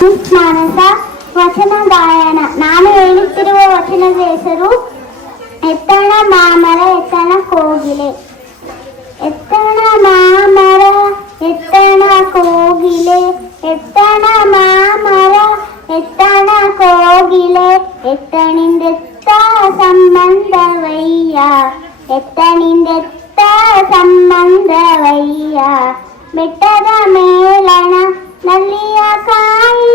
ಮಾನಸ ವಚನ ಗಾಯನ. ನಾನು ಹೇಳುತ್ತಿರುವ ವಚನದ ಹೆಸರು ಎತ್ತಣ ಮಾಮರ ಎತ್ತಣ ಕೋಗಿಲೆ. ಎತ್ತಣ ಮಾಮರ ಎತ್ತಣ ಕೋಗಿಲೆ, ಎತ್ತಣ ಮಾಮರ ಎತ್ತಣ ಕೋಗಿಲೆ, ಎತ್ತಣಿಂದೆತ್ತ ಸಂಬಂಧವಯ್ಯ, ಎತ್ತಣಿಂದೆತ್ತ ಸಂಬಂಧವಯ್ಯ. ಬೆಟ್ಟದ ಮೇಲಣ ನಲ್ಲಿಯ ಕಾಯಿ,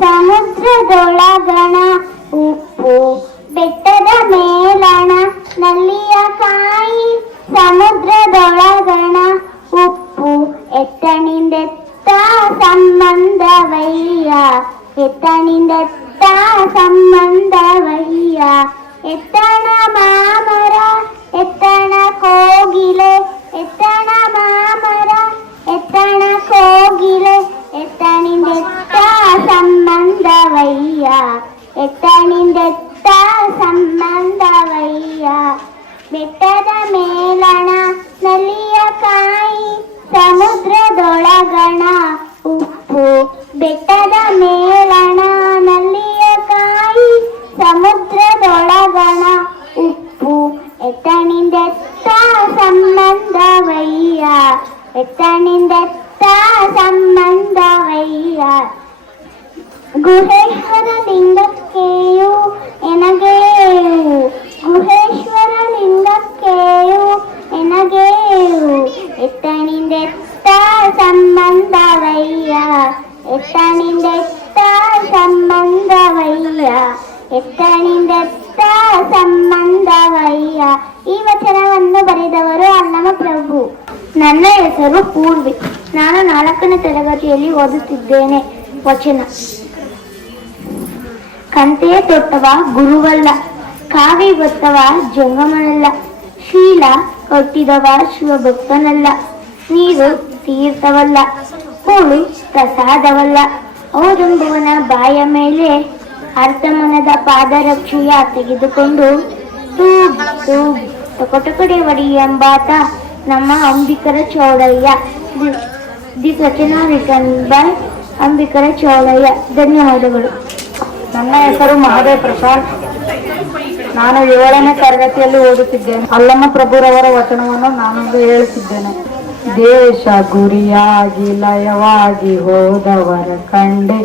ಸಮುದ್ರದೊಳಗಣ ಉಪ್ಪು. ಬೆಟ್ಟದ ಮೇಲಣ ನಲ್ಲಿಯ ಕಾಯಿ, ಸಮುದ್ರದೊಳಗಣ ಉಪ್ಪು. ಎತ್ತಣಿಂದೆತ್ತ ಸಂಬಂಧವಯ್ಯ, ಎತ್ತಣಿಂದೆತ್ತ ಸಂಬಂಧವಯ್ಯ. ಎತ್ತಣ ಮಾಮರ ಎತ್ತಣ ಕೋಗಿಲೆ, ಎತ್ತಣ ಮಾಮರ ಎತ್ತಣ ಕೋಗಿಲೆ, ಎತ್ತಣಿಂದೆತ್ತ ಸಂಬಂಧವಯ್ಯ, ಎತ್ತಣಿಂದೆತ್ತ ಸಂಬಂಧವಯ್ಯ. ಬೆಟ್ಟದ ಮೇಲಣ ನಲ್ಲಿಯ ಕಾಯಿ, ಸಮುದ್ರದೊಳಗಣ ಉಪ್ಪು. ಬೆಟ್ಟದ ಮೇಲಣ ನಲ್ಲಿಯ ಕಾಯಿ, ಸಮುದ್ರದೊಳಗಣ ಉಪ್ಪು. ಎತ್ತಣಿಂದೆತ್ತ ಸಂಬಂಧವಯ್ಯ, ಎತ್ತಣಿಂದೆತ್ತ ಸಂಬಂಧವಯ್ಯ. ಗುಹೇಶ್ವರ ಲಿಂಗಕ್ಕೆಯು ಎನಗೇವು, ಗುಹೇಶ್ವರ ಲಿಂಗಕ್ಕೆಯು ಎನಗೇವು. ಎತ್ತಣಿಂದೆತ್ತ ಸಂಬಂಧವಯ್ಯ, ಎತ್ತಣಿಂದೆತ್ತ ಸಂಬಂಧವಯ್ಯ, ಎತ್ತಣಿಂದೆತ್ತ ಸಂಬಂಧವಯ್ಯ. ಈ ವಚನವನ್ನು ಬರೆದವರು ಅಲ್ಲಮ ಪ್ರಭು. ನನ್ನ ಹೆಸರು ಪೂರ್ವಿ. ನಾನು 4ನೇ ತರಗತಿಯಲ್ಲಿ ಓದುತ್ತಿದ್ದೇನೆ. ವಚನ. ಕಂತೆಯ ತೊಟ್ಟವ ಗುರುವಲ್ಲ, ಕಾವಿ ಬತ್ತವ ಜಂಗಮನಲ್ಲ, ಶೀಲ ಕೊಟ್ಟಿದವ ಶಿವಭಕ್ತನಲ್ಲ, ನೀರು ತೀರ್ಥವಲ್ಲ, ಕೂಳು ಪ್ರಸಾದವಲ್ಲ. ಅವರೆಂಬುವನ ಬಾಯ ಮೇಲೆ ಅರ್ಥಮನದ ಪಾದರಕ್ಷೆಯ ತೆಗೆದುಕೊಂಡು ತೂಗ್ ತೂಗ್ ಟೊಕಟೊಕಡೆ ಒಡಿ ಎಂಬಾತ ನಮ್ಮ ಅಂಬಿಕರ ಚೌಡಯ್ಯ. ದಿಸ್ ವಚನ ರಿಟನ್ ಬೈ ಅಂಬಿಕರ ಚೌಡಯ್ಯ. ಧನ್ಯವಾದಗಳು. ನನ್ನ ಹೆಸರು ಮಹಾದೇವ್ ಪ್ರಸಾದ್. ನಾನು 7ನೇ ತರಗತಿಯಲ್ಲಿ ಓದುತ್ತಿದ್ದೇನೆ. ಅಲ್ಲಮ ಪ್ರಭುರವರ ವಚನವನ್ನು ನಾನೊಂದು ಹೇಳುತ್ತಿದ್ದೇನೆ. ದೇಶ ಗುರಿಯಾಗಿ ಲಯವಾಗಿ ಹೋದವರ ಕಂಡೆ,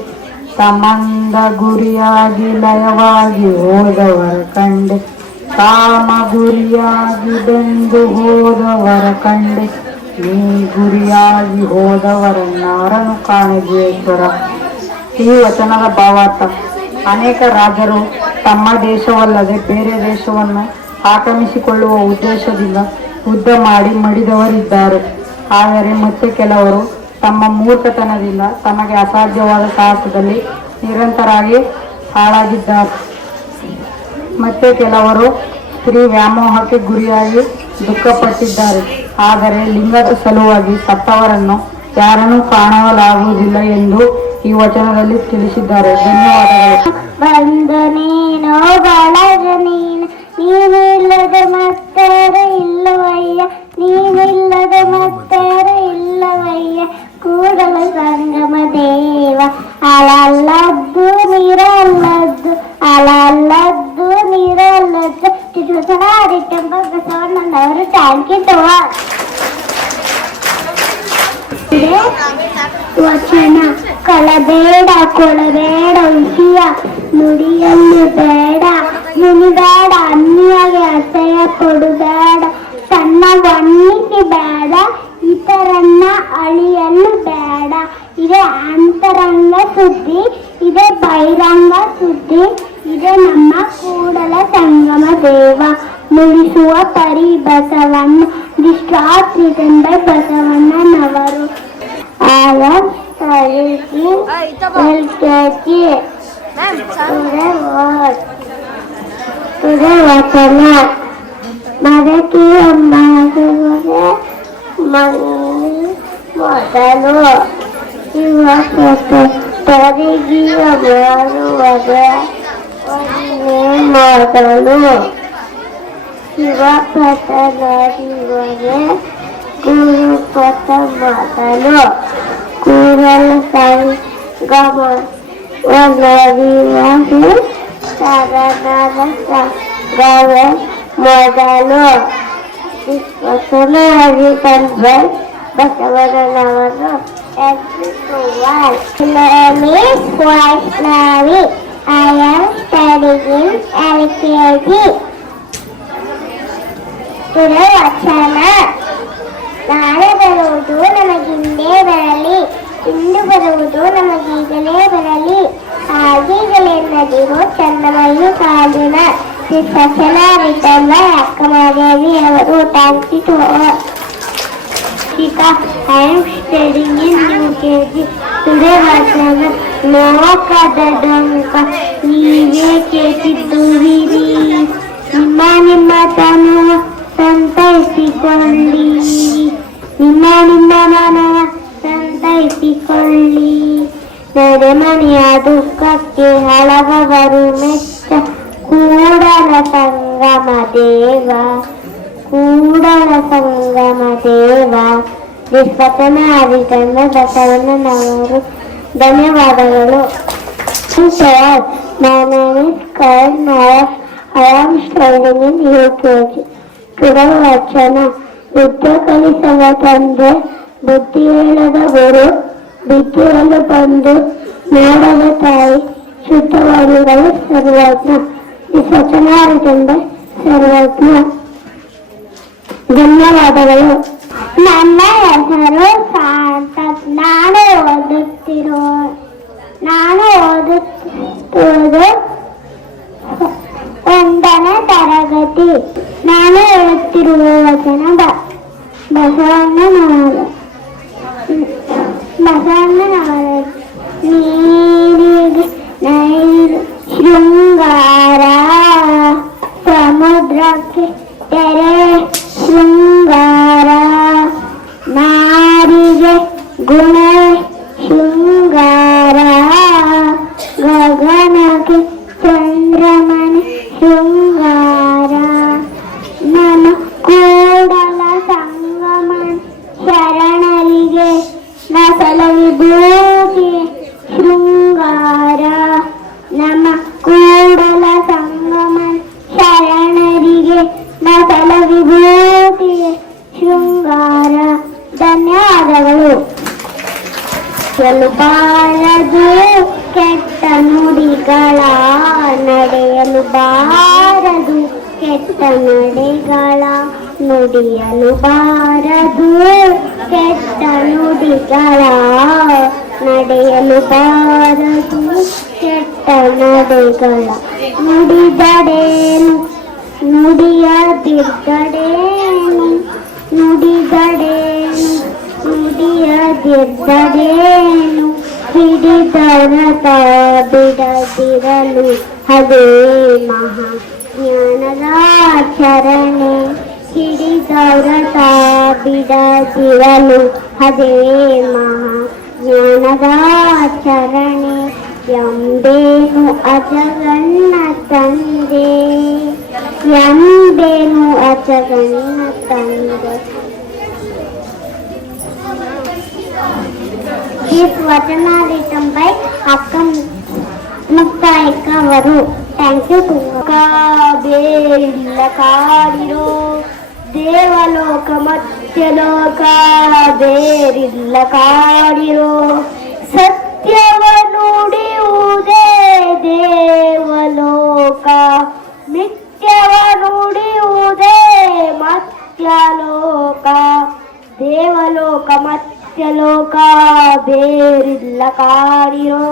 ಸಂಬಂಧ ಗುರಿಯಾಗಿ ಲಯವಾಗಿ ಹೋದವರ ಕಂಡೆ, ಕಾಮ ಗುರಿಯಾಗಿ ಬೆಂದು ಹೋದವರ ಕಂಡೆ, ನೀ ಗುರಿಯಾಗಿ ಹೋದವರನ್ನಾರನು ಕಾಣುಗೇಶ್ವರ. ಈ ವಚನದ ಭಾವಾರ್ಥ: ಅನೇಕ ರಾಜರು ತಮ್ಮ ದೇಶವಲ್ಲದೆ ಬೇರೆ ದೇಶವನ್ನು ಆಕ್ರಮಿಸಿಕೊಳ್ಳುವ ಉದ್ದೇಶದಿಂದ ಯುದ್ಧ ಮಾಡಿ ಮಡಿದವರಿದ್ದಾರೆ. ಆದರೆ ಮತ್ತೆ ಕೆಲವರು ತಮ್ಮ ಮೂರ್ಖತನದಿಂದ ತಮಗೆ ಅಸಾಧ್ಯವಾದ ಸಾಹಸದಲ್ಲಿ ನಿರಂತರಾಗಿ ಹಾಳಾಗಿದ್ದಾರೆ. ಮತ್ತೆ ಕೆಲವರು ಸ್ತ್ರೀ ವ್ಯಾಮೋಹಕ್ಕೆ ಗುರಿಯಾಗಿ ದುಃಖಪಟ್ಟಿದ್ದಾರೆ. ಆದರೆ ಲಿಂಗದ ಸಲುವಾಗಿ ಸತ್ತವರನ್ನು ಯಾರನ್ನೂ ಕಾಣಲಾಗುವುದಿಲ್ಲ ಎಂದು ಈ ವಚನದಲ್ಲಿ ತಿಳಿಸಿದ್ದಾರೆ. ಧನ್ಯವಾದಗಳು. ಬಂದನೇನೋ ಬಳಗ ನೀನಿಲ್ಲದ ಮತ್ತರ ಇಲ್ಲವಯ್ಯ, ನೀನಿಲ್ಲದ ಮತ್ತರ ಇಲ್ಲವಯ್ಯ. ಕೂಡಲ ಸಂಗಮ ದೇವ, ಅಲಲ್ಲದ್ದು ನಿರಲ್ಲದ್ದು, ಅಲಲ್ಲದ್ದು ನಿರಲ್ಲದ್ದು. ಚಿತ್ರಸನಾರಿಟ್ಟಂಬ ಬಸವಣ್ಣನವರು. Thank you. ವಚನ. ಕಳಬೇಡ ಕೊಳಬೇಡ ವಿಷಯ, ನುಡಿಯಲ್ಲಿ ಬೇಡ ಮುನಿಬೇಡ, ಅನ್ಯಾಗೆ ಅಸಹ್ಯ ಕೊಡಬೇಡ, ತನ್ನ ವರ್ಣಿಸಿ ಬೇಡ, ಇತರನ್ನ ಅಳಿಯಲು ಬೇಡ. ಇದೇ ಅಂತರಂಗ ಸುದ್ದಿ, ಇದೇ ಬಹಿರಂಗ ಸುದ್ದಿ, ಇದೇ ನಮ್ಮ ಕೂಡಲ ಸಂಗಮ ದೇವ. ನುಡಿಸುವ ಪರಿ ಬಸವಣ್ಣ. ದಿಷ್ಟಾತ್ರಿತಂದ ಬಸವಣ್ಣನವರು. ವಚನ. ಮರಕಿಯ ಮಾಡುವುದೇ ಮೊದಲು, ಇವ ತರಿಗಿಯ ಮಾಡುವುದೇ ಮೊದಲು. ಶಿವಪಥ ನಡೆಯುವುದೇ ಗುರುಪಥ ಮೊದಲು. ಕೂಡಲ ಸಂಗಮ ಒದಗಿದರೆ ಶರಣರ ಸಂಘವೇ ಮೊದಲು. ವಿಶ್ವಸನಾಗಿ ತಂದೆ ಬಸವಣ್ಣನವರು ಎಬ್ಬಿಸುವ. Vaishnavi. I am studying LKG. ವಚನ. ನಾಳೆ ಬರುವುದು ನಮಗಿಂದೇ ಬರಲಿ, ಇಂದು ಬರುವುದು ನಮಗೀಗಲೇ ಬರಲಿ, ಆಗೀಗಲೆನ್ನದಿರು ಚಂದಮಯ್ಯ ಕಾಲಿನ. ವಚನ ರಿಟರ್ನ್ ಬೈ ಅಕ್ಕಮಹಾದೇವಿ ಅವರು. Thank you to all. I am studying in UKG. Today ವಚನ. ಲೋಕದ ಡೊಂಕ ನೀವೇ ಕೇಳಿದ್ದುವಿರಿ, ನಿಮ್ಮ ನಿಮ್ಮ ತನುವ ಸಂತೈಸಿಕೊಳ್ಳಿ, ನಿಮ್ಮ ನಿಮ್ಮ ಮನವ ಸಂತೈಸಿಕೊಳ್ಳಿ. ನೆರೆಮನೆಯ ದುಃಖಕ್ಕೆ ಹಳಗವರು ಮೆಚ್ಚ ಕೂಡಲ ಸಂಗಮ ದೇವ, ಕೂಡಲ ಸಂಗಮ ದೇವ. ವಿಶ್ವತನ ಅರಿತಂದ ಬಸವಣ್ಣನವರು. ಧನ್ಯವಾದಗಳು. My name is Karan Nayak. I am studying in UKG. Today ವಚನ. ವಿದ್ಯೆ ಕಲಿಸದ ತಂದೆ, ಬುದ್ಧಿ ಹೇಳದ ಗುರು, ವಿದ್ಯೆಯನ್ನು ಬಂದು ನೋಡದ ತಾಯಿ, ಶುದ್ಧವಾದಿಗಳು ಸರ್ವಜ್ಞ. ಈ ವಚನ ತಂದೆ ಸರ್ವಜ್ಞ. ಧನ್ಯವಾದಗಳು. ನನ್ನ ಹೆಸರು ಸಾರ್ಥಕ್. ನಾನು ಓದುತ್ತಿರುವುದು 1ನೇ ತರಗತಿ. ನಾನು ಹೇಳುತ್ತಿರುವ ವಚನ ಬಸವಣ್ಣನವರು. ನೀರಿಗೆ ನೈರು ಶೃಂಗಾರ, ಸಮುದ್ರಕ್ಕೆ ತೆರೆ ಶೃಂಗಾರ, ನಾರಿಗೆ ಗುಣ ಶೃಂಗಾರ, ಗಗನಕ್ಕೆ ಚಂದ್ರಮನ ಶೃಂಗಾರ, ನನ್ನ ಕೂಡಲ ಸಂಗಮನ ಶರಣರಿಗೆ ನಸಲ ವಿಭೂತಿ ಶೃಂಗಾರ, ನಮ್ಮ ಕೂಡಲ ಸಂಗಮನ ಶರಣರಿಗೆ ನಸಲ ವಿಭೂತಿ ಶೃಂಗಾರ. ಧನ್ಯವಾದಗಳು. ಬಾರದು ಕೆಟ್ಟ ನುಡಿಗಳ, ನಡೆಯಲು ಬಾರದು ಕೆಟ್ಟ ನಡೆಗಳ, ನುಡಿಯಲು ಬಾರದು ಕೆಟ್ಟ ನುಡಿಗಳ, ನಡೆಯಲು ಬಾರದು ಕೆಟ್ಟ ನಡೆಗಳ. ನುಡಿದಡೇನು ನುಡಿಯದಿದ್ದಡೇನು, ನುಡಿದಡೇನು ನುಡಿಯದಿದ್ದಡೇನು, ಹಿಡಿದರತ ಬಿಡದಿರಲು ಅದೇ ಮಹಾಜ್ಞಾನದ ಆಚರಣೆ. ಹಿಡಿದರತ ಬಿಡದಿರಲು ಅದೇ ಮಹಾಜ್ಞಾನದ ಆಚರಣೆ. ಎಂಬೇನು ಅಜಗಣ್ಣ ತಂದೆ, ಎಂಬೇನು ಅಜಗಣ್ಣ ತಂದೆ. This ವಚನ written by ಅಕ್ಕ ಮುಕ್ತಾಯಕ್ಕ ಅವರು. ಥ್ಯಾಂಕ್ ಯು ಟು ಬೇರಿಲ್ಲ ಕಾಡಿರೋ ದೇವಲೋಕ ಮಧ್ಯಲೋಕ, ಬೇರಿಲ್ಲ ಕಾಡಿರೋ ಸತ್ಯವ ನುಡಿಯುವುದೇ ದೇವಲೋಕ, ಮಿಥ್ಯವ ನುಡಿಯುವುದೇ ಮತ್ಯಲೋಕ. ದೇವಲೋಕ ಮತ್ಯಲೋಕ ಬೇರಿಲ್ಲ ಕಾಡಿರೋ,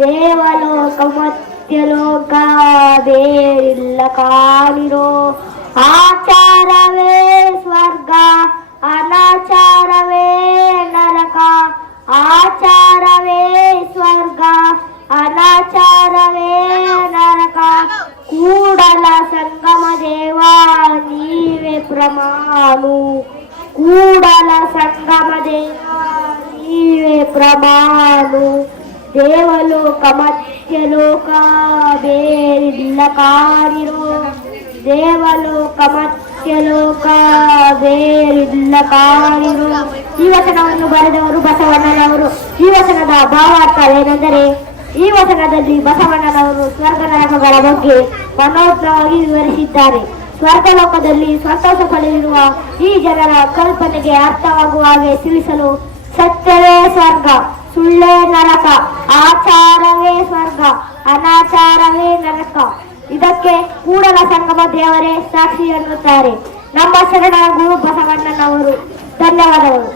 ದೇವಲೋಕ ಮತ್ಯಲೋಕ ಬೇರಿಲ್ಲ ಕಾಡಿರೋ. ಆಚಾರವೇ ಸ್ವರ್ಗ, ಅನಾಚಾರವೇ ನರಕ, ಆಚಾರವೇ ಸ್ವರ್ಗ, ಅನಾಚಾರವೇ ನರಕ. ಕೂಡಲ ಸಂಗಮ ದೇವ ನೀವೇ ಪ್ರಮಾಣು, ಕೂಡಲ ಸಂಗಮ ದೇವ ನೀವೇ ಪ್ರಮಾಣು. ದೇವಲೋಕ ಮತ್ಯಲೋಕ ಬೇರಿಲ್ಲ ಕಾಡಿರೋ, ದೇವಲೋಕ ಮತ್ಯಲೋಕ ಬೇರಿಲ್ಲ ಕಾಡಿರೋ. ಈ ವಚನವನ್ನು ಬರೆದವರು ಬಸವಣ್ಣನವರು. ಈ ವಚನದ ಭಾವಾರ್ಥವೇನೆಂದರೆ, ಈ ವಚನದಲ್ಲಿ ಬಸವಣ್ಣನವರು ಸ್ವರ್ಗ ನರಕಗಳ ಬಗ್ಗೆ ಮನೋಜ್ಞವಾಗಿ ವಿವರಿಸಿದ್ದಾರೆ. ಸ್ವರ್ಗಲೋಕದಲ್ಲಿ ಸಂತೋಷ ಪಡೆದಿರುವ ಈ ಜನರ ಕಲ್ಪನೆಗೆ ಅರ್ಥವಾಗುವ ಹಾಗೆ ತಿಳಿಸಲು ಸತ್ಯವೇ ಸ್ವರ್ಗ, ಸುಳ್ಳೇ ನರಕ, ಆಚಾರವೇ ಸ್ವರ್ಗ, ಅನಾಚಾರವೇ ನರಕ, ಇದಕ್ಕೆ ಕೂಡಲ ಸಂಗಮ ದೇವರೇ ಸಾಕ್ಷಿ ಎನ್ನುತ್ತಾರೆ ನಮ್ಮ ಶರಣ ಗುರು ಬಸವಣ್ಣನವರು. ಧನ್ಯವಾದಗಳು.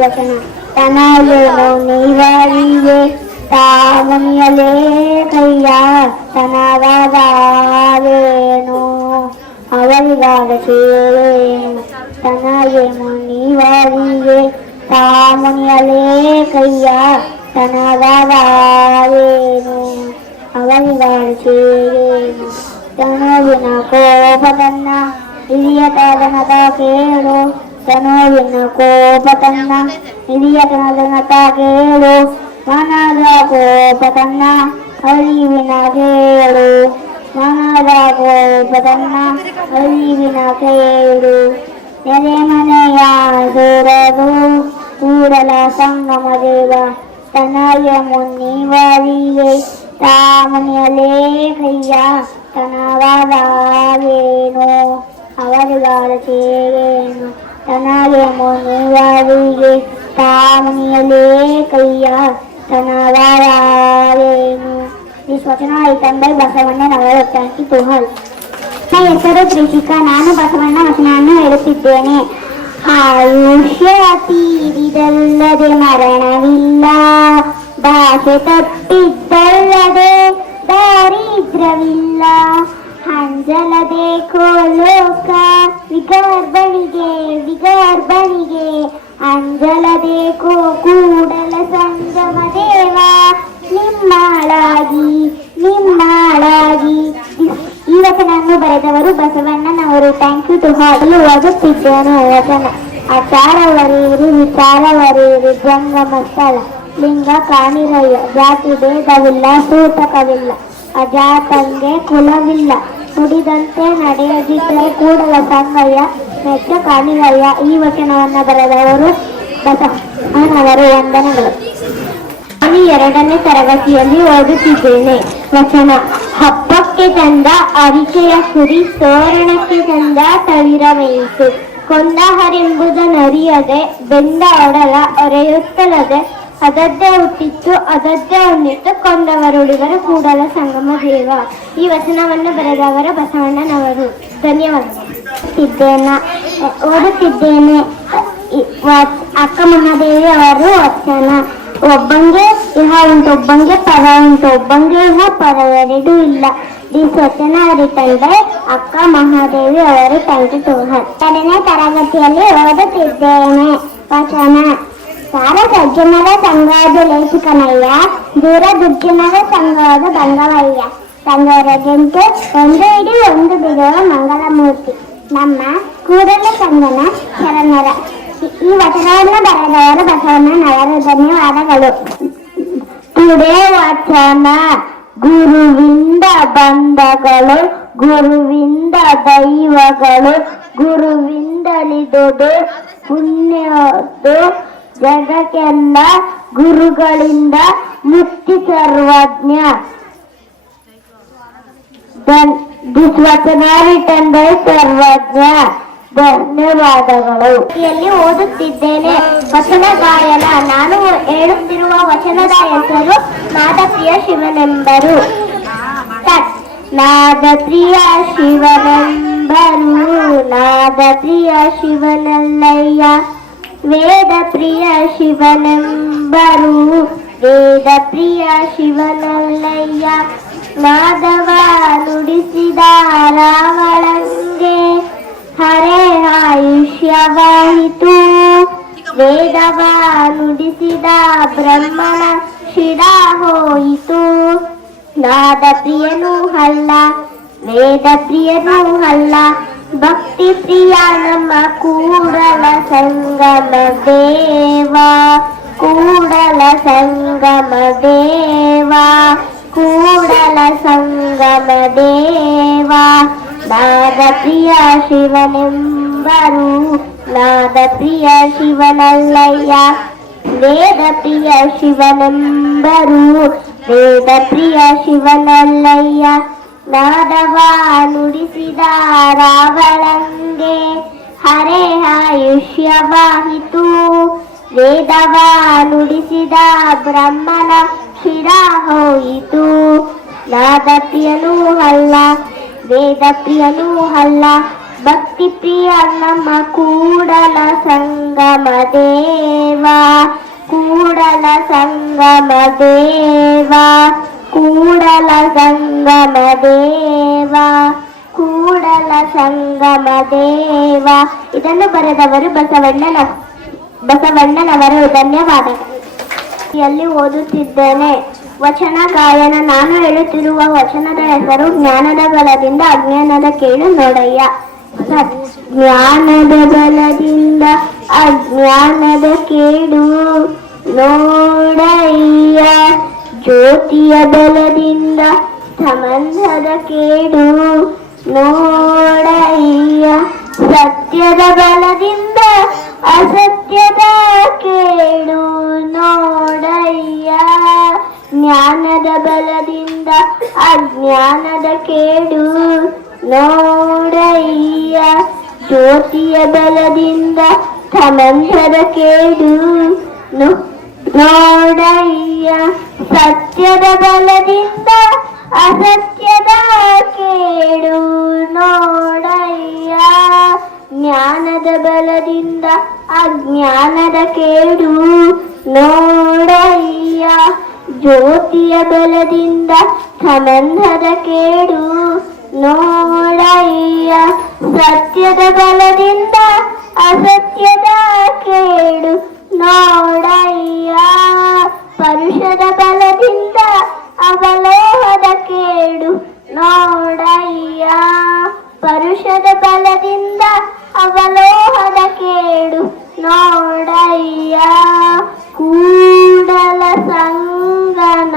ವಚನ ತನಗೇನು ನೀವರಿಯೇ ತಾಮನಿಯಲೇ ಕೈಯ ತನಗೇನು ಅವರಿಗಾದ ಸೇವೇನು ತನಗೇನು ನೀವರಿಯೇ ತಾಮನಿಯಲೇ ಕೈಯ ತನಗೇನು ಅವರಿಗಾದ ಸೇವೇನು ತನುವಿನ ಕೋಪದನ್ನ ಹಿರಿಯತನದ ಕೇಳು ತನುವಿನ ಕೋಪತನ್ನ ಹಿರಿಯತನದ ಕೇಳು ಮನದ ಕೋಪತನ್ನ ಅರಿವಿನ ಕೇಳು ಮನದ ಕೋಪತನ್ನ ಅರಿವಿನ ಕೇಳು ನೆರೆಮನೆಯ ಸೇರದು ಕೂಡಲ ಸಂಗಮ ದೇವ ತನಯ ಮುನಿವರಿಗೆ ತಾಮನೆಯಲೇ ಕೈಯ ತನಗೇನು ಅವರಿಗಾರ ಸೇವೇನು ತನಗೆ ಮುನಿವರಿಗೆ ತಾಮನೆಯಲೇ ಕೈಯ ತನಗೇನು. ಈ ವಚನ ಐತಂಬೈ ಬಸವಣ್ಣನವರು. Thank you to all. ನನ್ನ ಹೆಸರು ತ್ರಿಷಿಕಾ. ನಾನು ಬಸವಣ್ಣ ವಚನವನ್ನು ಹೇಳುತ್ತಿದ್ದೇನೆ. ಆಯುಷ್ಯ ತೀರಿದಲ್ಲದೆ ಮರಣವಿಲ್ಲ, ಭಾಷೆ ತಪ್ಪಿದ್ದಲ್ಲದೆ ದಾರಿದ್ರ್ಯವಿಲ್ಲ, ಅಂಜಲದೆ ಕೋಲೋಕ ವಿಗರ್ಭಣಿಗೆ ಅಂಜಲದೆ ಕೂಡಲ ಸಂಗಮ ದೇವ ನಿಮ್ಮಾಳಾಗಿ. ಈ ವಚನವನ್ನು ಬರೆದವರು ಬಸವಣ್ಣನವರು. Thank you to all. ಓದುತ್ತಿದ್ದೇನೆ ವಚನ. ಆಚಾರವರೀರಿ ವಿಚಾರವರೀರಿ ಜಂಗಮ ಸ್ಥಳ ಲಿಂಗ ಕಾಣಿರಯ್ಯ, ಜಾತಿ ಭೇದವಿಲ್ಲ ಸೂತಕವಿಲ್ಲ, ಅಜಾತಂಗೆ ಕುಲವಿಲ್ಲ, ನುಡಿದಂತೆ ನಡೆಯದಿದ್ದರೆ ಕೂಡಲ ಸಂಗಯ್ಯ ಮೆಚ್ಚ ಕಾಣಿರಯ್ಯ. ಈ ವಚನವನ್ನು ಬರೆದವರು ಬಸವಣ್ಣನವರು. ವಂದನೆಗಳು. ನಾನು 2ನೇ ತರಗತಿಯಲ್ಲಿ ಓದುತ್ತಿದ್ದೇನೆ. ವಚನ. ಹಬ್ಬಕ್ಕೆ ತಂದ ಅರಿಕೆಯ ಕುರಿ, ತೋರಣಕ್ಕೆ ತಂದ ತಳಿರ ಮೇಯಿಸು, ಕೊಂದ ಹರೆಂಬುದನರಿಯದೆ ಬೆಂದ ಒಡಲ ಒರೆಯುತ್ತಲದೆ ಅದದ್ದೇ ಹುಟ್ಟಿತ್ತು ಅದದ್ದೇ ಉಣ್ಣಿತ್ತು ಕೊಂದವರುಳಿಗರ ಕೂಡಲ ಸಂಗಮ ದೇವ. ಈ ವಚನವನ್ನು ಬರೆದವರ ಬಸವಣ್ಣನವರು. ಧನ್ಯವಾದಗಳು. ಓದುತ್ತಿದ್ದೇನೆ ಅಕ್ಕ ಮಹಾದೇವಿ ಅವರು ವಚನ. ಒಬ್ಬಂಗೆ ಇಹ ಉಂಟು, ಒಬ್ಬಂಗೆ ಪರ ಉಂಟು, ಒಬ್ಬಂಗೆ ಇಹ ಪರ ಎರಡೂ ಇಲ್ಲ. ದಿಸ್ ವಚನ ರಿಟನ್ ಅಕ್ಕ ಮಹಾದೇವಿ ಅವರು. Thank you to all. 2ನೇ ತರಗತಿಯಲ್ಲಿ ಓದುತ್ತಿದ್ದೇನೆ. ವಚನ. ಸಾರ ಸಜ್ಜನರ ಸಂಘವಾದ ಲೇಖಕನಯ್ಯ, ದೂರ ದುರ್ಜನರ ಸಂಘವಾದ ಬಂಗವಯ್ಯ, ಸಂಘವರೆಗೆಂಟು ಒಂದು ಇಡೀ ಒಂದು ಬಿಡುವ ಮಂಗಲಮೂರ್ತಿ ನಮ್ಮ ಕೂಡಲ ಸಂಗನ ಶರಣರ. ಈ ವಚನವನ್ನು ಬರೆದವರು ಬಸವಣ್ಣನವರು. ಧನ್ಯವಾದಗಳು. ತುಡೆ ವಚನ. ಗುರುವಿಂದ ಬಂಧಗಳು, ಗುರುವಿಂದ ದೈವಗಳು, ಗುರುವಿಂದಲಿದುದು ಪುಣ್ಯದು ಜಗಕ್ಕೆಲ್ಲ, ಗುರುಗಳಿಂದ ಮುಕ್ತಿ ಸರ್ವಜ್ಞ. ದಿಸ್ ವಚನ ರಿಟನ್ ಬೈ ಸರ್ವಜ್ಞ. ಧನ್ಯವಾದಗಳು. ಇಲ್ಲಿ ಓದುತ್ತಿದ್ದೇನೆ ವಚನ ಗಾಯನ. ನಾನು ಹೇಳುತ್ತಿರುವ ವಚನದ ಹೆಸರು ನಾದಪ್ರಿಯ ಶಿವನೆಂಬರು. ನಾದಪ್ರಿಯ ಶಿವನೆಂಬರು, ನಾದಪ್ರಿಯ ಶಿವನಲ್ಲಯ್ಯ, ವೇದ ಪ್ರಿಯ ಶಿವನೆಂಬರು, ವೇದ ಪ್ರಿಯ ಶಿವನಲ್ಲಯ್ಯ, ನಾದವ ನುಡಿಸಿದ ರಾವಣಂಗೆ ಹರೇ ಆಯುಷ್ಯವಾಯಿತು, ವೇದವ ನುಡಿಸಿದ ಬ್ರಹ್ಮನ ಶಿರ ಹೋಯಿತು. ನಾದ ಪ್ರಿಯನೂ ಅಲ್ಲ, ವೇದ ಪ್ರಿಯನೂ ಅಲ್ಲ, ಭಕ್ತಿ ಪ್ರಿಯ ನಮ್ಮ ಕೂಡಲ ಸಂಗಮ ದೇವ, ಕೂಡಲ ಸಂಗಮ ದೇವ, ಕೂಡಲ ಸಂಗಮ ದೇವ. ನಾದ ಪ್ರಿಯ ಶಿವನೆಂಬರು, ನಾದ ಪ್ರಿಯ ಶಿವನಲ್ಲಯ್ಯ, ವೇದ ಪ್ರಿಯ ಶಿವನೆಂಬರು ವೇದ ಪ್ರಿಯ ಶಿವನಲ್ಲಯ್ಯ ನಾದವ ನುಡಿಸಿದ ರಾವಣಂಗೆ ಹರೇ ಆಯುಷ್ಯವಾಯಿತು ವೇದವ ನುಡಿಸಿದ ಬ್ರಹ್ಮನ ಶಿರ ಹೋಯಿತು ನಾದ ಪ್ರಿಯನೂ ಅಲ್ಲ ವೇದ ಪ್ರಿಯನೂ ಅಲ್ಲ ಭಕ್ತಿ ಪ್ರಿಯ ನಮ್ಮ ಕೂಡಲ ಸಂಗಮ ದೇವ ಕೂಡಲ ಸಂಗಮ ದೇವ ಕೂಡಲ ಸಂಗಮ ದೇವ ಕೂಡಲ ಸಂಗಮ ದೇವ. ಇದನ್ನು ಬರೆದವರು ಬಸವಣ್ಣನವರು. ಧನ್ಯವಾದಗಳು. ಇಲ್ಲಿ ಓದುತ್ತಿದ್ದೇನೆ. ವಚನ ಗಾಯನ. ನಾನು ಹೇಳುತ್ತಿರುವ ವಚನದ ಹೆಸರು ಜ್ಞಾನದ ಬಲದಿಂದ ಅಜ್ಞಾನದ ಕೇಡು ನೋಡಯ್ಯ. ಜ್ಞಾನದ ಬಲದಿಂದ ಅಜ್ಞಾನದ ಕೇಡು ನೋಡಯ್ಯ ಜ್ಯೋತಿಯ ಬಲದಿಂದ ಸಂಬಂಧದ ಕೇಡು ನೋಡಯ್ಯ ಸತ್ಯದ ಬಲದಿಂದ ಅಸತ್ಯದ ಕೇಡು ನೋಡಯ್ಯ ಜ್ಞಾನದ ಬಲದಿಂದ ಅಜ್ಞಾನದ ಕೇಡು ನೋಡಯ್ಯ ಜ್ಯೋತಿಯ ಬಲದಿಂದ ಸಂಬಂಧದ ಕೇಡು ನೋಡಯ್ಯ ಸತ್ಯದ ಬಲದಿಂದ ಅಸತ್ಯದ ಕೇಡು ನೋಡಯ್ಯ ಜ್ಞಾನದ ಬಲದಿಂದ ಅಜ್ಞಾನದ ಕೇಡು ನೋಡಯ್ಯ ಜ್ಯೋತಿಯ ಬಲದಿಂದ ಸಂಬಂಧದ ಕೇಡು ನೋಡಯ್ಯ ಸತ್ಯದ ಬಲದಿಂದ ಅಸತ್ಯದ ಕೇಡು ನೋಡಯ್ಯ ಪರುಷದ ಬಲದಿಂದ ಅವಲೋಹದ ಕೇಡು ನೋಡಯ್ಯ ಪರುಷದ ಬಲದಿಂದ ಅವಲೋಹದ ಕೇಡು ನೋಡಯ್ಯ ಕೂಡಲ ಸಂಗನ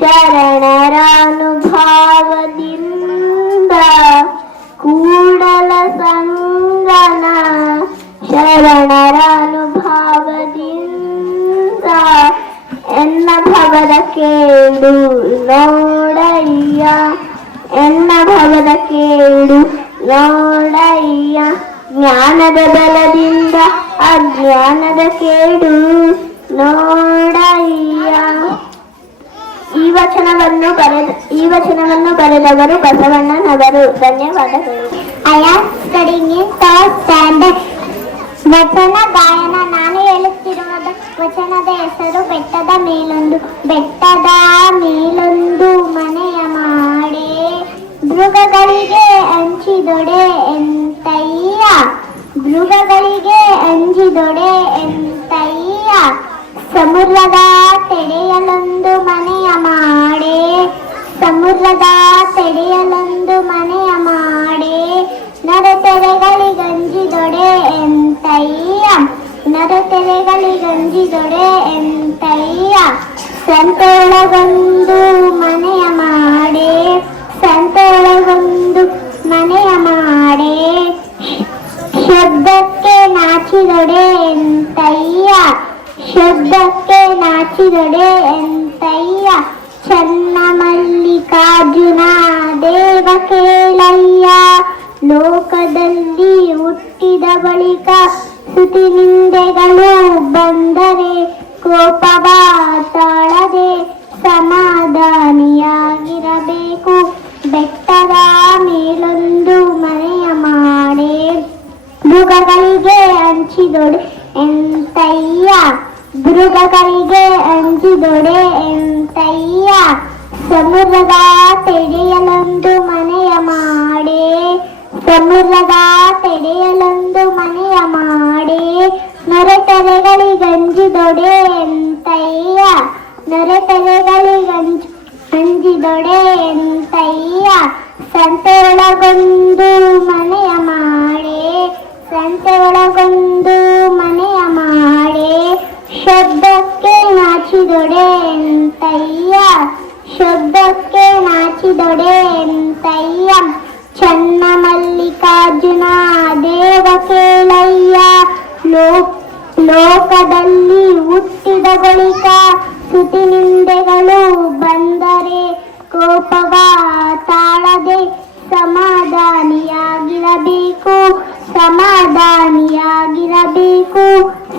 ಶರಣರ ಅನುಭಾವದಿಂದ ಕೂಡಲ ಸಂಗನ ಶರಣರ ಅನುಭಾವದಿಂದ ಎನ್ನ ಭವದ ಕೇಡು ನೋಡಯ್ಯ ಎನ್ನ ಭವದ ಕೇಡು ನೋಡಯ್ಯ ಜ್ಞಾನದ ಬಲದಿಂದ ಅಜ್ಞಾನದ ಕೇಡು ನೋಡಯ್ಯ. ಈ ವಚನವನ್ನು ಬರೆದವರು ಬಸವಣ್ಣನವರು. ಧನ್ಯವಾದಗಳು. I am studying in third standard. ವಚನ ಗಾಯನ. ನಾನು ಹೇಳುತ್ತಿರುವ ವಚನದ ಹೆಸರು ಬೆಟ್ಟದ ಮೇಲೊಂದು. ಬೆಟ್ಟದ ಮೇಲೊಂದು ಮನೆಯ ಮಾಡೆ ಮೃಗಗಳಿಗೆ ಹಂಚಿದೊಡೆ ಎಂತಯ್ಯ ಮೃಗಗಳಿಗೆ ಹಂಚಿದೊಡೆ ಎಂತಯ್ಯ ಸಮುದ್ರದ ತೆರೆಯಲೊಂದು ಮನೆಯ ಮಾಡೆ ಸಮುದ್ರದ ತೆರೆಯಲೊಂದು ಮನೆಯ ಮಾಡೆ ನರತೆರೆಗಳಿಗಂಜಿದೊಡೆ ಎಂತಯ್ಯ ನರತೆರೆಗಳಿಗಂಜಿದೊಡೆ ಎಂತಯ್ಯ ಸಂತೊಳಗೊಂದು ಮನೆಯ ಮಾಡೆ ಸಂತೊಳಗೊಂದು ಮನೆಯ ಮಾಡೆ ಶಬ್ದಕ್ಕೆ ನಾಚಿದೊಡೆ ಎಂತಯ್ಯ ಶಬ್ದಕ್ಕೆ ನಾಚಿದೊಡೆ ಎಂತಯ್ಯ ಚನ್ನ ಮಲ್ಲಿಕಾರ್ಜುನ ದೇವ ಕೇಳಯ್ಯ ಲೋಕದಲ್ಲಿ ಹುಟ್ಟಿದ ಬಳಿಕ ಸ್ತುತಿ ನಿಂದೆಗಳು ಬಂದರೆ ಕೋಪವ ತಾಳದೆ ಸಮಾಧಾನಿಯಾಗಿರಬೇಕು ಬೆಟ್ಟದ ಮೇಲೊಂದು ಮನೆಯ ಮಾಡೆ ಮೃಗಗಳಿಗೆ ಹಂಚಿದೊಡೆ ಎಂತಯ್ಯ ಮೃಗಗಳಿಗೆ ಹಂಚಿದೊಡೆ ಎಂತಯ್ಯ ಸಮುದ್ರದ ತೆರೆಯಲೊಂದು ಮನೆಯ ಮಾಡೆ ಸಮುದ್ರದ ತೆರೆಯಲೊಂದು ಮನೆಯ ಮಾಡೆ ನೊರೆತೆರೆಗಳಿಗಂಜಿದೊಡೆ ಎಂತಯ್ಯ ನೊರೆತೆರೆಗಳಿಗಂಜಿದೊಡೆ ಎಂತಯ್ಯ ಸಂತೆಯೊಳಗೊಂದು ಮನೆಯ ಮಾಡೆ ಸಂತೆಯೊಳಗೊಂದು ಮನೆಯ ಮಾಡೆ ಶಬ್ದಕ್ಕೆ ನಾಚಿದೊಡೆ ಎಂತಯ್ಯ ಶಬ್ದಕ್ಕೆ ನಾಚಿದೊಡೆ ಎಂತಯ್ಯ ಚನ್ನ ಮಲ್ಲಿಕಾರ್ಜುನ ದೇವ ಕೇಳಯ್ಯ ಲೋಕದಲ್ಲಿ ಬಳಿಕ ಸ್ತುತಿ ನಿಂದೆಗಳು ಬಂದರೆ ಕೋಪವ ತಾಳದೆ ಸಮಾಧಾನಿಯಾಗಿರಬೇಕು ಸಮಾಧಾನಿಯಾಗಿರಬೇಕು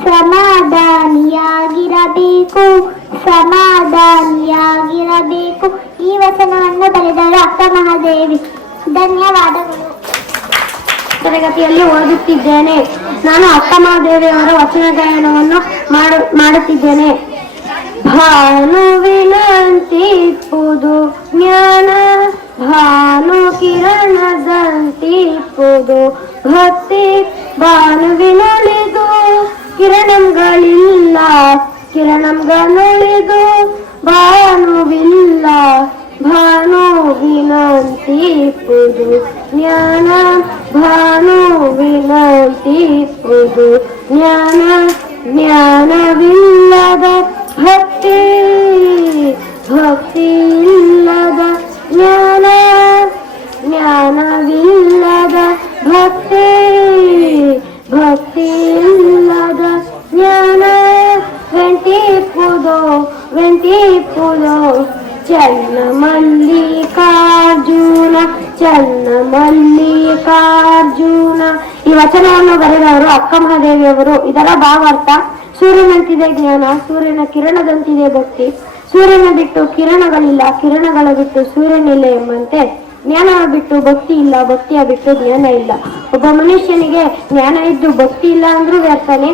ಸಮಾಧಾನಿಯಾಗಿರಬೇಕು ಸಮಾಧಾನಿಯಾಗಿರಬೇಕು. ಈ ವಚನವನ್ನು ಬರೆದವರು ಅಕ್ಕ ಮಹಾದೇವಿ. ಧನ್ಯವಾದಗಳು. ತರಗತಿಯಲ್ಲಿ ಓದುತ್ತಿದ್ದೇನೆ. ನಾನು ಅಕ್ಕ ಮಹಾದೇವಿಯವರ ವಚನ ಗಾಯನವನ್ನು ಮಾಡುತ್ತಿದ್ದೇನೆ. ಭಾನುವಿನಂತಿಪ್ಪುದು ಜ್ಞಾನ, ಭಾನು ಕಿರಣದಂತಿಪ್ಪುದು ಭಕ್ತಿ. ಭಾನುವಿನೊಳಿದು ಕಿರಣಗಳಿಲ್ಲ, ಕಿರಣಗಳಿದು ಭಾನುವಿಲ್ಲ. ಭಾನುವಿನಂತಿಪ್ಪುದು ಜ್ಞಾನ, ಭಾನುವಿನಂತಿಪ್ಪುದು ಜ್ಞಾನ. ಜ್ಞಾನವಿಲ್ಲದ ಭಕ್ತಿ, ಭಕ್ತಿ ಇಲ್ಲದ ಜ್ಞಾನ. ಜ್ಞಾನವಿಲ್ಲದ ಭಕ್ತಿ, ಭಕ್ತಿ ಇಲ್ಲದ ಜ್ಞಾನ. ವೆಂಟಿಪ್ಪುದು ವೆಂಟಿಪ್ಪುದು ಚನ್ನ ಮಲ್ಲಿಕಾರ್ಜುನ, ಚನ್ನ ಮಲ್ಲಿಕಾರ್ಜುನ. ಈ ವಚನವನ್ನು ಬರೆದವರು ಅಕ್ಕ ಮಹಾದೇವಿಯವರು. ಇದರ ಭಾವಾರ್ಥ: ಸೂರ್ಯನಂತಿದೆ ಜ್ಞಾನ, ಸೂರ್ಯನ ಕಿರಣದಂತಿದೆ ಭಕ್ತಿ. ಸೂರ್ಯನ ಬಿಟ್ಟು ಕಿರಣಗಳಿಲ್ಲ, ಕಿರಣಗಳ ಬಿಟ್ಟು ಸೂರ್ಯನಿಲ್ಲ ಎಂಬಂತೆ ಜ್ಞಾನವ ಬಿಟ್ಟು ಭಕ್ತಿ ಇಲ್ಲ, ಭಕ್ತಿಯ ಬಿಟ್ಟು ಜ್ಞಾನ ಇಲ್ಲ. ಒಬ್ಬ ಮನುಷ್ಯನಿಗೆ ಜ್ಞಾನ ಇದ್ದು ಭಕ್ತಿ ಇಲ್ಲ ಅಂದ್ರೂ ವ್ಯರ್ಥನೆ,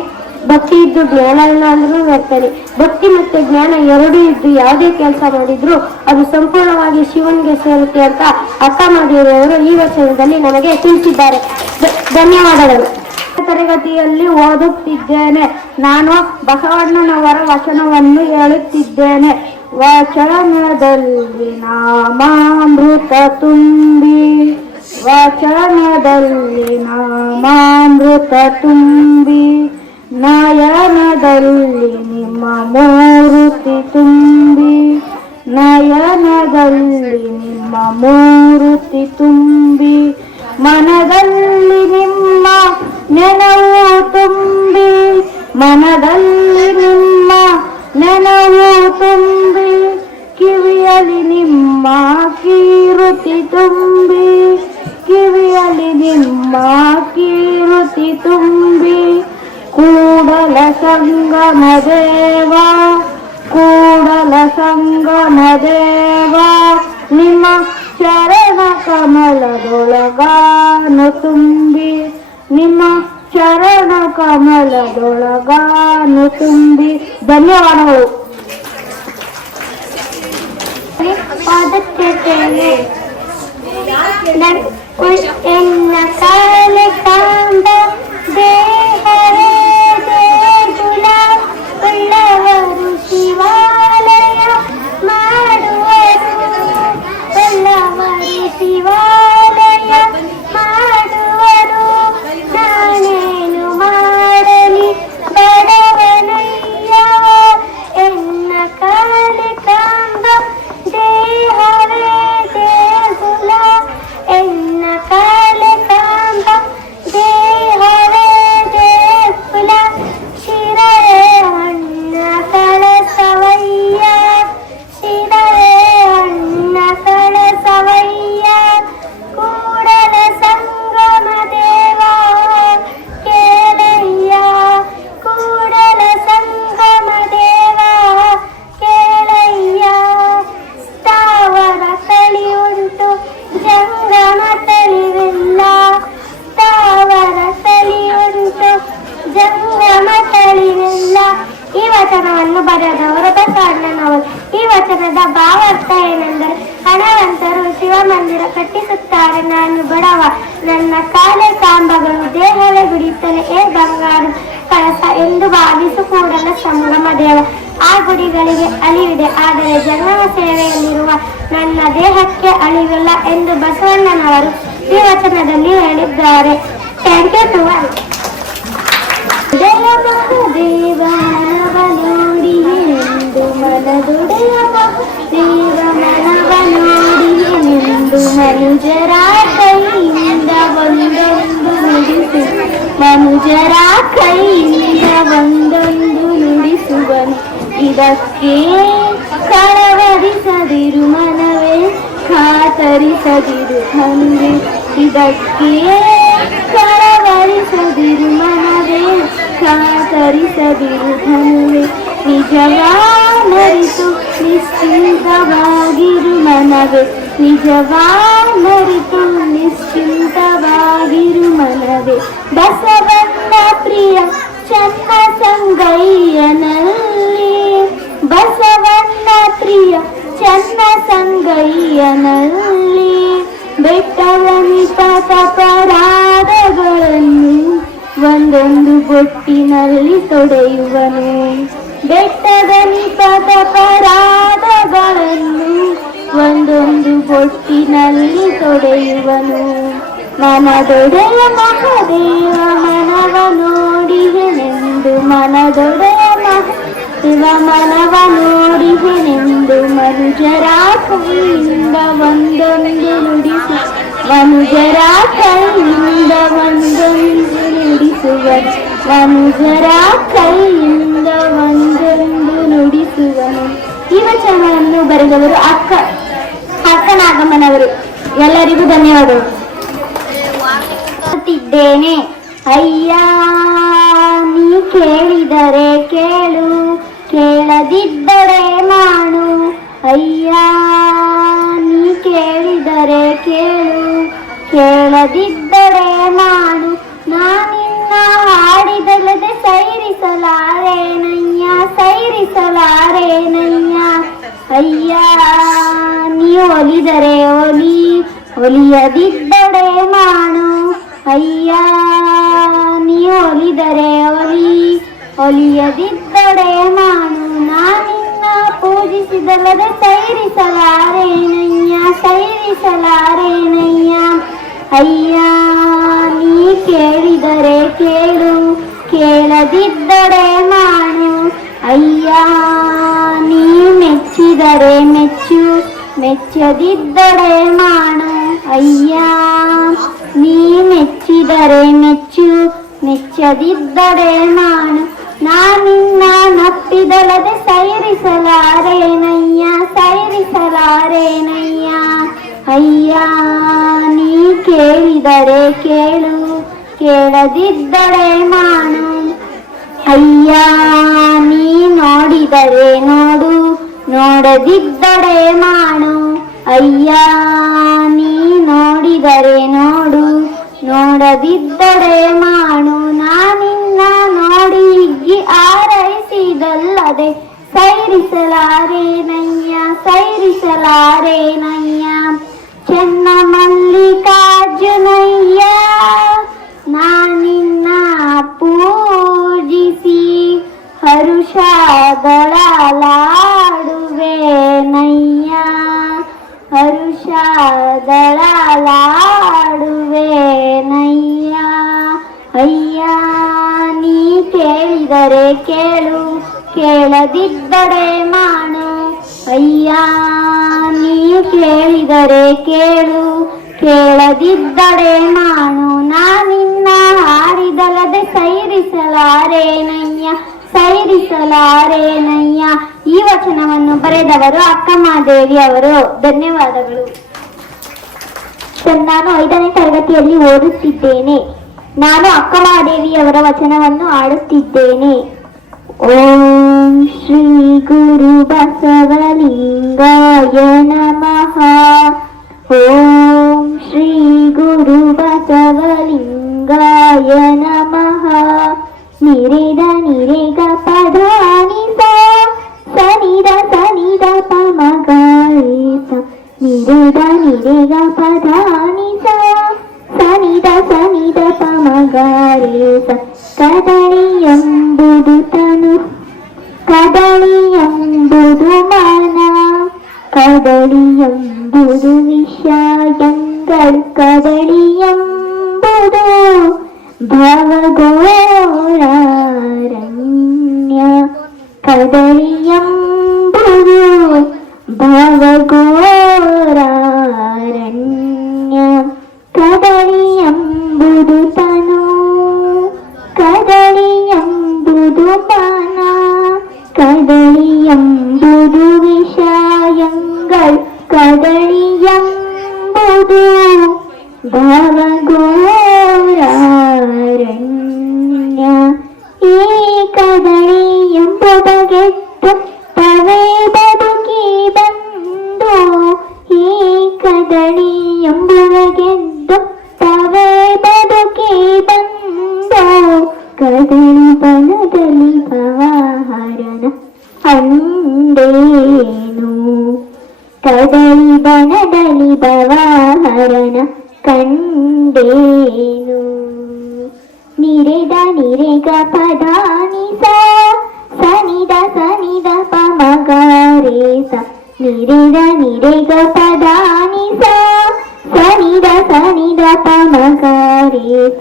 ಭಕ್ತಿ ಇದ್ದು ಜ್ಞಾನ ಇಲ್ಲ ಅಂದ್ರೂ ವ್ಯರ್ಥನೆ. ಭಕ್ತಿ ಮತ್ತೆ ಜ್ಞಾನ ಎರಡೂ ಇದ್ದು ಯಾವುದೇ ಕೆಲಸ ಮಾಡಿದ್ರು ಅದು ಸಂಪೂರ್ಣವಾಗಿ ಶಿವನಿಗೆ ಸೇರುತ್ತೆ ಅಂತ ಅಕ್ಕ ಮಹಾದೇವಿಯವರು ಈ ವಚನದಲ್ಲಿ ನನಗೆ ತಿಳಿಸಿದ್ದಾರೆ. ಧನ್ಯವಾದಗಳು. ತರಗತಿಯಲ್ಲಿ ಓದುತ್ತಿದ್ದೇನೆ. ನಾನು ಬಸವಣ್ಣನವರ ವಚನವನ್ನು ಹೇಳುತ್ತಿದ್ದೇನೆ. ವಚನದಲ್ಲಿ ನಾಮಾಮೃತ ತುಂಬಿ, ವಚನದಲ್ಲಿ ನಾಮಾಮೃತ ತುಂಬಿ, ನಯನದಲ್ಲಿ ನಿಮ್ಮ ಮೂರುತಿ ತುಂಬಿ, ನಯನದಲ್ಲಿ ನಿಮ್ಮ ಮೂರುತಿ ತುಂಬಿ, ಮನದಲ್ಲಿ ನಿಮ್ಮ ನೆನವು ತುಂಬಿ, ಮನದಲ್ಲಿ ನಿಮ್ಮ ನೆನವು ತುಂಬಿ, ಕಿವಿಯಲ್ಲಿ ನಿಮ್ಮ ಕೀರುತಿ ತುಂಬಿ, ಕಿವಿಯಲ್ಲಿ ನಿಮ್ಮ ಕೀರುತಿ ತುಂಬಿ. ಕೂಡಲ ಸಂಗಮ ದೇವ, ಕೂಡಲ ಸಂಗಮ ದೇವ, ನಿಮ್ಮ ಚರಣ ಕಮಲದೊಳಗಾನು ತುಂಬಿ, ನಿಮ್ಮ ಚರಣ ಕಮಲದೊಳಗಾನು ತುಂಬಿ. ಧನ್ಯವಾದಗಳು. ಓದುತ್ತಿದ್ದೇನೆ. ಎನ್ನ ಕಾಲೆ ಕಾಂಬ ದೇಹವೇ ದೇಗುಲ, ಉಳ್ಳವರು ಶಿವಾಲಯ ಮಾಡುವರು, ಉಳ್ಳವರು ಶಿವಾಲಯ ಮಾಡುವರು. ನಾನೇನು ಮಾಡಲಿ ಬಡವನಯ್ಯ, ಎನ್ನ ಕಾಲೆ ಕಾಂಬ ದೇಹವೇ ದೇಗುಲ, ಎನ್ನ ಕಾಲೆ ಕಾಂಬ ದೇಹವೇ ದೇಗುಲ. ಶಿರವೇ ಅಣ್ಣ ಕಳಸವಯ್ಯ, ಶಿರವೇ ಅಣ್ಣ ಕಳಸವಯ್ಯ. ಕೂಡಲ ಸಂಗಮ ದೇವ ಕೇಳಯ್ಯ, ಕೂಡಲ ಸಂಗಮ ದೇವ ಕೇಳಯ್ಯ. ಸ್ಥಾವರ ತಳಿ ಉಂಟು ಜಂಗಮ ತಳಿವಿಲ್ಲ, ಸ್ಥಾವರ ತಳಿ ಉಂಟು ಜಂಗಮ ತಳಿವಿಲ್ಲ. ಈ ವಚನವನ್ನು ಬರೆದವರು ಬಸವಣ್ಣನವರು. ಈ ವಚನದ ಭಾವಾರ್ಥ ಏನೆಂದರೆ, ಹಣವಂತರು ಶಿವಮಂದಿರ ಕಟ್ಟಿಸುತ್ತಾರೆ, ನಾನು ಬಡವ, ನನ್ನ ಕಾಲೆ ಕಾಂಬಗಳು ದೇಹವೇ ಗುಡಿಯುತ್ತಲೇ ಏ ಬಂಗಾರು ಕಳಸ ಎಂದು ಭಾವಿಸು ಕೂಡಲ ಸಂಗಮ ದೇವ. ಆ ಗುಡಿಗಳಿಗೆ ಅಳಿವಿದೆ, ಆದರೆ ಜಂಗಮ ಸೇವೆಯಲ್ಲಿರುವ ನನ್ನ ದೇಹಕ್ಕೆ ಅಳಿವಿಲ್ಲ ಎಂದು ಬಸವಣ್ಣನವರು ಈ ವಚನದಲ್ಲಿ ಹೇಳಿದ್ದಾರೆ. Thank you to all. ದೇವ ಮನವ ನೋಡಿ ಎಂದು ಮನದುಡೆಯ ದೇವ ಮನವ ನೋಡಿ ಎಂದು ಮನುಜರ ಕೈಯಿಂದ ಒಂದೊಂದು ನುಡಿಸು, ಮನುಜರ ಕೈಯಿಂದ ಒಂದೊಂದು ನುಡಿಸುವನು. ಇದಕ್ಕೆ ಕಳವರಿಸದಿರು ಮನವೇ, ಖಾತರಿಸದಿರು ಧನುವೆ. ಇದಕ್ಕೆ ಕಳವರಿಸದಿರು ಮನವೇ, ಖಾತರಿಸದಿರು ಧನುವೆ. ನಿಜವಾನರಿತು ನಿಶ್ಚಿಂತವಾಗಿರು ಮನವೇ, ನಿಜವಾನರಿತು ನಿಶ್ಚಿಂತವಾಗಿರು ಮನವೇ. ಬಸವಣ್ಣ ಪ್ರಿಯ ಚನ್ನ ಸಂಗಯ್ಯನಲ್ಲಿ, ಬಸವಣ್ಣ ಪ್ರಿಯ ಚನ್ನ ಸಂಗಯ್ಯನಲ್ಲಿ ಬೆಟ್ಟದ ನಿಪಥ ಪರಾಧಗಳನ್ನು ಒಂದೊಂದು ಬೊಟ್ಟಿನಲ್ಲಿ ತೊಡೆಯುವನು. ಬೆಟ್ಟದ ನಿಪಥ ಪರಾಧಗಳನ್ನು ಒಂದೊಂದು ಬೊಟ್ಟಿನಲ್ಲಿ ತೊಡೆಯುವನು. ಮನದೊಡೆಯ ಮಹದೇವ ಮನವ ನೋಡಿದೆನೆಂದು, ಮನದೊಡೆಯ ಮಹದೇವ ಮನವ ನೋಡಿದೆನೆಂದು ಮನುಜರ ಕೈಯಿಂದ ಒಂದೊಂದು ನುಡಿಸು, ಮನುಜರ ಕೈಯಿಂದ ಒಂದೊಂದು ನುಡಿಸುವನು, ಮನುಜರ ಕೈಯಿಂದ ಒಂದೊಂದು ನುಡಿಸುವನು. ಈ ವಚನವನ್ನು ಬರೆದವರು ಅಕ್ಕ ನಾಗಮ್ಮನವರು. ಎಲ್ಲರಿಗೂ ಧನ್ಯವಾದಗಳು. ಿದ್ದೇನೆ ಅಯ್ಯ ನೀ ಕೇಳಿದರೆ ಕೇಳು, ಕೇಳದಿದ್ದರೆ ಮಾಡು. ಅಯ್ಯ ನೀ ಕೇಳಿದರೆ ಕೇಳು, ಕೇಳದಿದ್ದರೆ ಮಾಡು. ನಾನಿನ್ನ ಹಾಡಿದಲ್ಲದೆ ಸೈರಿಸಲಾರೇನಯ್ಯ, ಸೈರಿಸಲಾರೇನಯ್ಯ. ಅಯ್ಯ ನೀ ಒಲಿದರೆ ಒಲಿ, ಒಲಿಯದಿದ್ದರೆ ಮಾಡು. ಅಯ್ಯ ನೀ ಒಲಿದರೆ ಒಲಿ, ಒಲಿಯದಿದ್ದರೆ ಮಾಡು. ನಾನಿನ್ನ ಪೂಜಿಸಿದಲ್ಲದೆ ಸೈರಿಸಲಾರೇನಯ್ಯ, ಸೈರಿಸಲಾರೇನಯ್ಯ. ಅಯ್ಯ ನೀ ಕೇಳಿದರೆ ಕೇಳು, ಕೇಳದಿದ್ದರೆ ಮಾಡು. ಅಯ್ಯ ನೀ ಮೆಚ್ಚಿದರೆ ಮೆಚ್ಚು, ಮೆಚ್ಚದಿದ್ದರೆ ಮಾಡು. ಅಯ್ಯ ನೀ ಮೆಚ್ಚಿದರೆ ಮೆಚ್ಚು, ಮೆಚ್ಚದಿದ್ದರೆ ಮಾಡು. ನಾನಿನ್ನ ನಪ್ಪಿದಲ್ಲದೆ ಸೈರಿಸಲಾರೇನಯ್ಯ, ಸೈರಿಸಲಾರೇನಯ್ಯ. ಅಯ್ಯ ನೀ ಕೇಳಿದರೆ ಕೇಳು, ಕೇಳದಿದ್ದರೆ ಮಾಡು. ಅಯ್ಯ ನೀ ನೋಡಿದರೆ ನೋಡು, ನೋಡದಿದ್ದರೆ ಮಾಡು. ಅಯ್ಯ ನೀ ನೋಡಿದರೆ ನೋಡು, ನೋಡದಿದ್ದರೆ ಮಾಡು. ನಾನಿನ್ನ ನೋಡಿ ಹಿಗ್ಗಿ ಆರೈಸಿದಲ್ಲದೆ ಸೈರಿಸಲಾರೇನಯ್ಯ, ಸೈರಿಸಲಾರೇನಯ್ಯ. ಚೆನ್ನ ಮಲ್ಲಿಕಾರ್ಜುನಯ್ಯ ನಾನಿನ್ನ ಪೂಜಿಸಿ ಹರುಷದಳಲಾಡುವೆನಯ್ಯ, ಹರುಷದಳಲಾಡುವೆನಯ್ಯ. ಅಯ್ಯ ನೀ ಕೇಳಿದರೆ ಕೇಳು, ಕೇಳದಿದ್ದರೆ ಮಾಡು. ಅಯ್ಯ ನೀ ಕೇಳಿದರೆ ಕೇಳು, ಕೇಳದಿದ್ದರೆ ಮಾಡು. ನಾನಿನ್ನ ಹಾಡಿದಲ್ಲದೆ ಸೈರಿಸಲಾರೇನಯ್ಯ, ಸೈರಿಸಲಾರೇನಯ್ಯ. ಈ ವಚನವನ್ನು ಬರೆದವರು ಅಕ್ಕಮಹಾದೇವಿ ಅವರು. ಧನ್ಯವಾದಗಳು. ನಾನು 5ನೇ ತರಗತಿಯಲ್ಲಿ ಓದುತ್ತಿದ್ದೇನೆ. ನಾನು ಅಕ್ಕಮಹಾದೇವಿಯವರ ವಚನವನ್ನು ಆಡುತ್ತಿದ್ದೇನೆ. ಓಂ ಶ್ರೀ ಗುರು ಬಸವಲಿಂಗಾಯ ನಮಃ. ಓಂ ಶ್ರೀ ಗುರು ಬಸವಲಿಂಗಾಯ ನಮಃ. ನಿರೇದ ನಿರೇಗ ಪಧಾನಿಸ ಸನಿದ ಸನಿದ ಪಮಗಾರಿಸ. ನಿರೇದ ನಿರೇಗ ಪಧಾನಿಸ ಸನಿದ ಸನಿದ ಪಮಗಾರಿಸ. ಕದಳಿ ಎಂಬುದು ತನು, ಕದಳಿ ಎಂಬುದು ಮನ, ಕದಳಿ ಎಂಬುದು ವಿಷಯಗಳು, ಕದಳಿ ಎಂಬುದು ಭವಘೋರಾರಣ್ಯ. ಕದಳಿ ಎಂಬುದು ಭವಘೋರಾರಣ್ಯ. ಕದಳಿ ಎಂಬುದು ತನು, ಕದಳಿ ಎಂಬುದು ಮನ, ಕದಳಿ ವಿಷಯಗಳು ಕದಳಿಯಂಬುದು ಭವಘೋರಾರಣ್ಯ. ಈ ಕದಳಿ ಎಂಬುದಗೆಟ್ಟು ತವೇ ಬದುಕಿ ಬಂದು, ಈ ಕದಳಿ ಎಂಬುದಗೆದ್ದು ತವೇ ಬದುಕಿ ಬಂದು, ಕದಳಿ ಬನದಲ್ಲಿ ಭವಹರನ ಅಂಡೇನು. ಕದಳಿ ಬನದಲ್ಲಿ ಭವಹರನ ಕಂಡೇನು. ನಿರೆದ ನಿರೆಗ ಪದಾನಿ ಸನಿದ ಸನಿದ ಪಮಗಾರೇಸ. ನಿರೆದ ನಿರೆಗ ಪದಾನಿ ಸನಿದ ಸನಿದ ಪಮಗಾರೇಸ.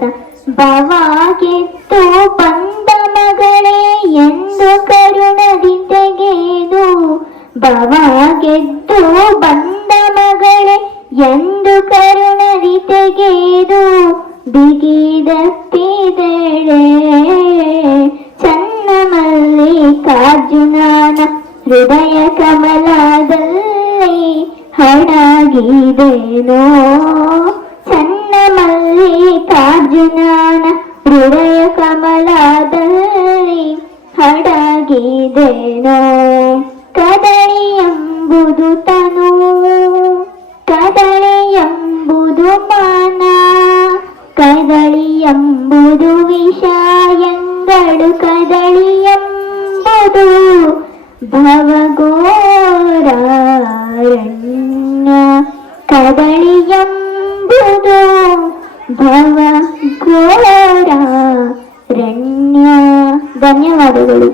ಭವಾಗೆತ್ತು ಬಂದ ಮಗಳೇ ಎಂದು ಕರುಣದಿ ತೆಗೆದು, ಭವಾಗೆದ್ದು ಬಂದ ಮಗಳೇ ಎಂದು ಕರುಣದಿ ತೆಗೆದು, ಬಿಗಿದಪ್ಪಿದಳೆ ಚನ್ನ ಮಲ್ಲಿಕಾರ್ಜುನನ ಹೃದಯ ಕಮಲದಲ್ಲಿ ಹಡಗಿದೆನೋ. ಚನ್ನ ಮಲ್ಲಿಕಾರ್ಜುನನ ಹೃದಯ ಕಮಲದಲ್ಲಿ ಹಡಗಿದೆನೋ. ಕದಳಿ ಎಂಬುದು ತನು, ಕದಳಿ ಎಂಬುದು ಮಾನ, ಕದಳಿ ಎಂಬುದು ವಿಷಯಗಳು ಕದಳಿ ಎಂಬುದು ಭವಘೋರಾರಣ್ಯ. ಕದಳಿ ಎಂಬುದು ಭವಘೋರಾರಣ್ಯ. ಧನ್ಯವಾದಗಳು.